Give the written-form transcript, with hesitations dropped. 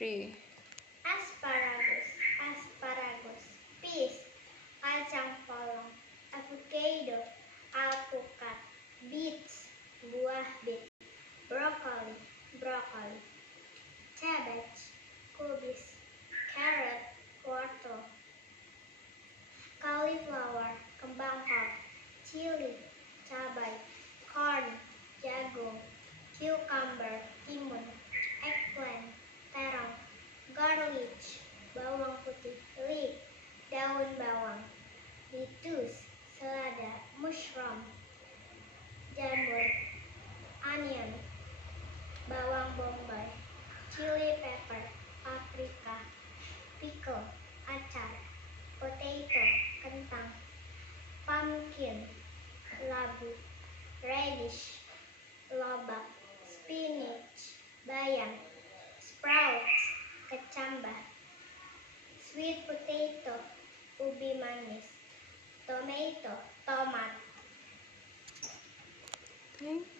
3. Asparagus, asparagus. Peas, kacang polong. Avocado, alpukat. Beets, buah beet. Broccoli, brokoli. Cabbage, kubis. Carrot, wortel. Cauliflower, kembang kol. Chili, cabai. Corn, jagung. Cucumber, timun. Eggplant, terong. Garlic, bawang putih. Leek, daun bawang. Lettuce, selada. Mushroom, jamur. Onion, bawang bombay. Chili pepper, paprika. Pickle, acar. Potato, kentang. Pumpkin, labu. Radish, lobak. Spinach, bayam. Sprouts, kecambah. Sweet potato, ubi manis. Tomato, tomat. Okay.